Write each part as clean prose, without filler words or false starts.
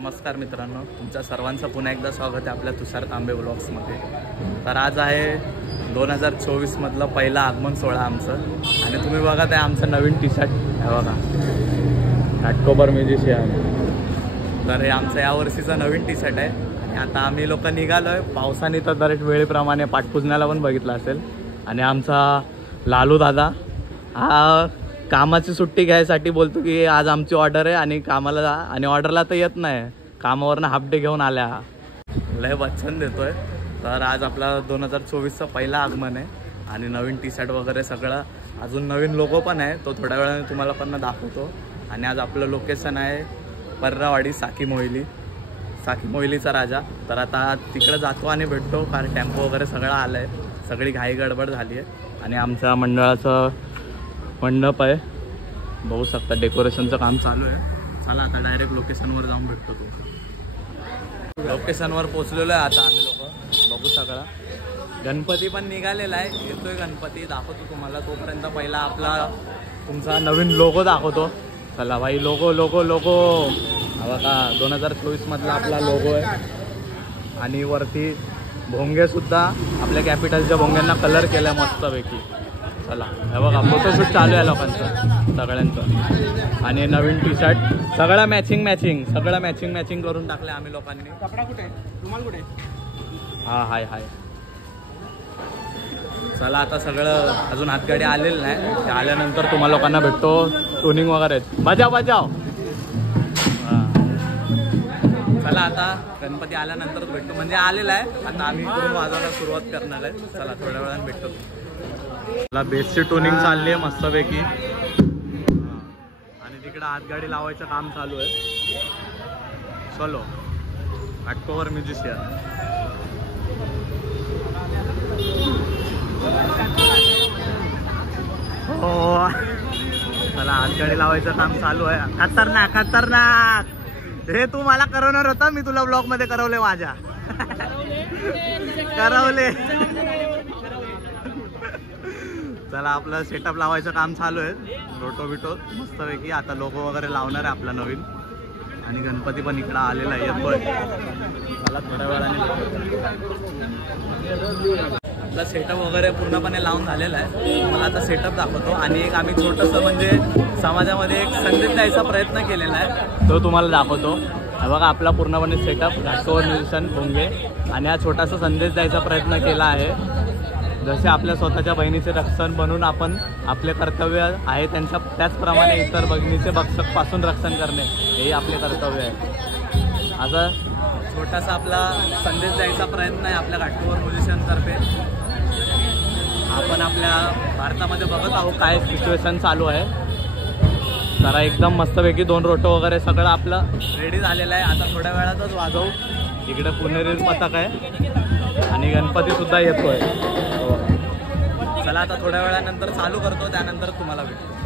नमस्कार मित्रांनो, तुमच्या सर्वांचं पुन्हा एकदा स्वागत आहे आपल्या तुषार तांबे ब्लॉग्समध्ये। तर आज आहे 2024 मधलं पहिला आगमन सोहळा आमचं आणि तुम्ही बघत आहे आमचं नवीन टी शर्ट हे बघा, घाटकोपर म्युझिशियन। तर हे आमचं यावर्षीचं नवीन टी शर्ट आहे आणि आता आम्ही लोक निघालो आहे। पावसाने तर दर वेळेप्रमाणे पाठपुजण्याला पण बघितलं असेल आणि आमचा लालू दादा हा कामाची सुट्टी घ्यायसाठी बोलतो की आज आमची ऑर्डर आहे आणि कामाला आणि ऑर्डरला तर येत नाही, कामावरनं हाफ डे घेऊन आल्या, लय वचन देतोय। तर आज आपला 2024चं पहिला आगमन आहे आणि नवीन टी शर्ट वगैरे सगळं, अजून नवीन लोगो पण आहे, तो थोड्या वेळाने तुम्हाला पण दाखवतो। आणि आज आपलं लोकेशन आहे पर्रावाडी, साकी मोहिलीचा राजा। तर आता तिकडे जातो आणि भेटतो, कारण टेम्पो वगैरे सगळं आलं आहे, सगळी घाई गडबड झाली आहे। आणि आमच्या मंडळाचं मंडप आहे, बघू शकता डेकोरेशनचं काम चालू आहे। चला आता डायरेक्ट लोकेशनवर जाऊन भेटतो। तो लोकेशनवर पोचलेलो आहे आता आम्ही लोक, बघू सगळा गणपती पण निघालेला आहे, येतोय गणपती, दाखवतो तुम्हाला। तोपर्यंत पहिला आपला तुमचा नवीन लोगो दाखवतो। चला भाई, लोगो बघा 2024 मधला आपला लोगो आहे आणि वरती भोंगे सुद्धा आपल्या कॅपिटलच्या भोंग्यांना कलर केला मस्तपैकी। चला हे बघा, फोटोशूट चालू आहे लोकांचं सगळ्यांचं। आणि नवीन टी शर्ट सगळं मॅचिंग करून टाकले आम्ही लोकांनी। कपडा कुठे, रुमाल कुठे? हा हाय। चला आता सगळं, अजून हातगाडी आलेलं नाही, ते आल्यानंतर तुम्हाला लोकांना भेटतो। टोनिंग वगैरे बजाव हां। चला आता गणपती आल्यानंतर भेटतो, म्हणजे आलेला आहे आता, आम्ही करून वाजवायला सुरुवात करणार आहे। चला थोड्या वेळाने भेटतो। मला बेसची टोनिंग चालली आहे मस्तपैकी आणि तिकडे हातगाडी लावायचं काम चालू आहे। चलो घाटकोपर म्युझिशियन। हो चला, हातगाडी लावायचं काम चालू आहे। खतरनाक हे तू मला करवणार होता, मी तुला ब्लॉग मध्ये करवले, माझ्या करवले। चला आपलं सेटअप लावायचं काम चालू आहे, रोटो बिटो मस्तपैकी। आता लोगो वगैरे लावणार आहे आपला नवीन, आणि गणपती पण इकडं आलेला आहे, येतोय। मला थोड्या वेळाने आपला सेटअप वगैरे पूर्णपणे लावून झालेला आहे, मला आता सेटअप दाखवतो। आणि एक आम्ही छोटंसं म्हणजे समाजामध्ये एक संदेश द्यायचा प्रयत्न केलेला आहे, तो तुम्हाला दाखवतो। बघा आपला पूर्णपणे सेटअप घाटकोपर म्युझिशियन भोंगे, आणि हा छोटासा संदेश द्यायचा प्रयत्न केला आहे। जसे आपल्या स्वतःच्या बहिणीचे रक्षण बनून आपण आपले कर्तव्य आहे त्याचप्रमाणे इतर बहिणीचे भक्षकपासून रक्षण करणे हेही आपले कर्तव्य आहे। असा छोटासा आपला संदेश द्यायचा प्रयत्न आहे आपल्या घाटकोपर म्युझिशियनतर्फे। आपण आपल्या भारतामध्ये बघत आहोत काय सिच्युएशन चालू आहे। जरा एकदम मस्तपैकी 2 रोटो वगैरे सगळं आपलं रेडी झालेलं आहे, आता थोड्या वेळातच वाजवू। इकडे पुणेरी पथक आहे आणि गणपती सुद्धा येतोय। चला आता थोड्या वेळानंतर चालू करतो, त्यानंतर तुम्हाला भेटतो।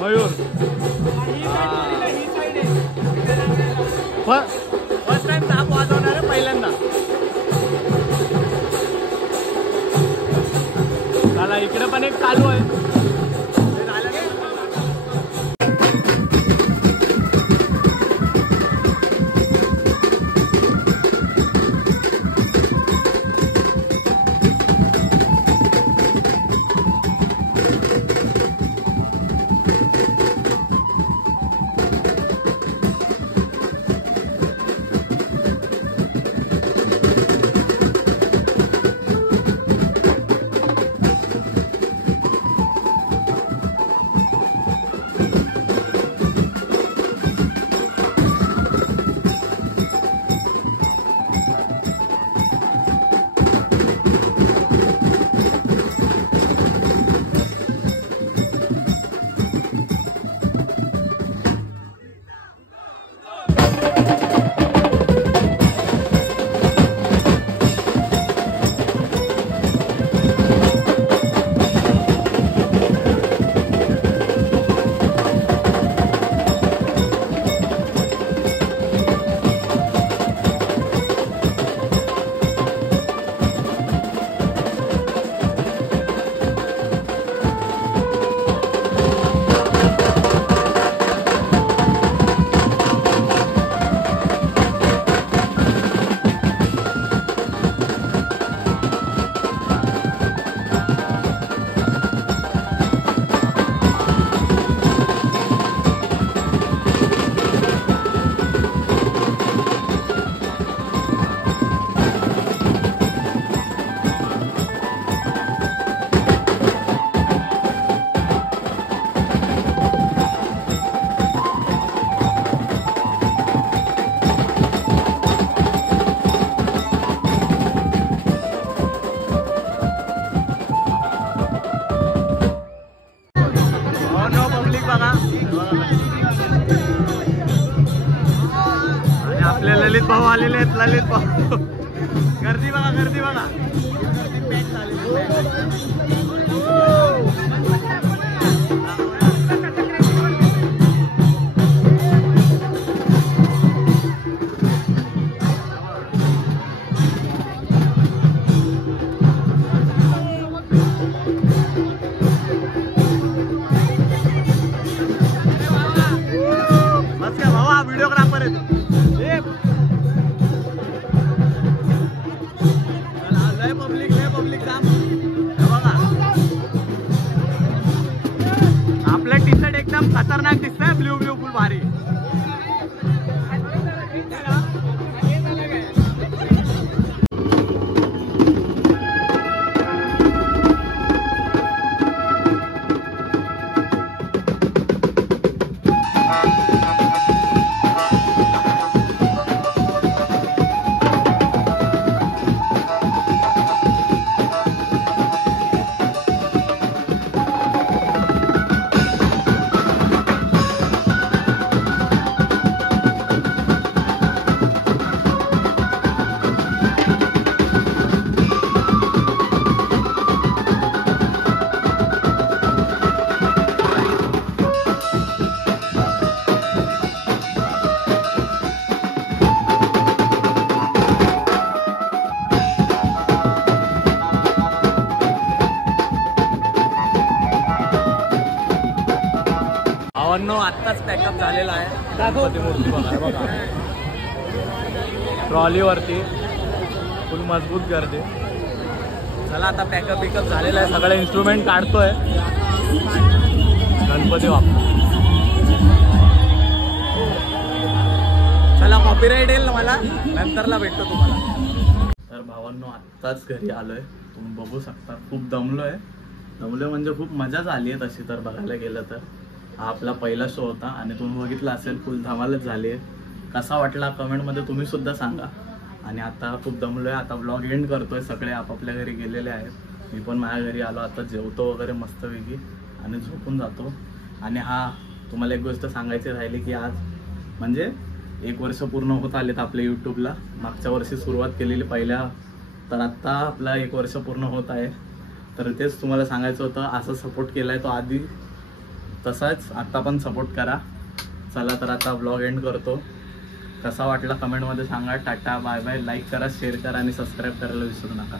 मयूर फर्स्ट टाइम ताप वाजवणार आहे पहिल्यांदा. चला इकडे पण एक चालू आहे. आपले ललित भाऊ आलेले आहेत. ललित भाऊ गर्दी बघा, गर्दी बघा. बस का भाऊ, हा व्हिडिओग्राफर आहे. पब्लिक जाम बघा. आपलं टी शर्ट एकदम खतरनाक दिसतंय. ब्ल्यू ब्ल्यू फुल भारी. आत्ताच पॅकअप झालेला आहे. गणपती मूर्ती बघा, ट्रॉलीवरती फुल मजबूत गर्दी. चला आता पॅकअप बिकअप झालेला आहे. सगळे इन्स्ट्रुमेंट काढतोय. गणपती बाप्पा. चला कॉपीराईट येईल ना मला, नंतरला भेटतो तुम्हाला. तर भावांनो आत्ताच घरी आलोय. तुम्ही बघू शकता खूप दमलोय म्हणजे खूप मजा झाली आहे तशी तर बघायला गेलं तर. हा आपला पहिला शो होता आणि तुम्ही बघितला असेल फुल धमालच झाली आहे. कसा वाटला कमेंटमध्ये तुम्ही सुद्धा सांगा. आणि आता खूप दमलोय. आता ब्लॉग एंड करतोय. सगळे आपापल्या घरी गेलेले आहेत. मी पण माझ्या घरी आलो. आता जेवतो वगैरे मस्तपैकी आणि झोपून जातो. आणि हा तुम्हाला एक गोष्ट सांगायची राहिली की आज म्हणजे 1 वर्ष पूर्ण होत आलेत आपल्या यूट्यूबला. मागच्या वर्षी सुरुवात केलेली पहिल्या, तर आत्ता आपला 1 वर्ष पूर्ण होत आहे. तर तेच तुम्हाला सांगायचं होतं. असं सपोर्ट केलाय तो आधी तसाच आता पण सपोर्ट करा. चला तर आता ब्लॉग एंड करतो. कसा वाटला कमेंटमध्ये सांगा. Tata bye bye. लाईक करा, शेअर करा आणि सबस्क्राईब करायला विसरू नका.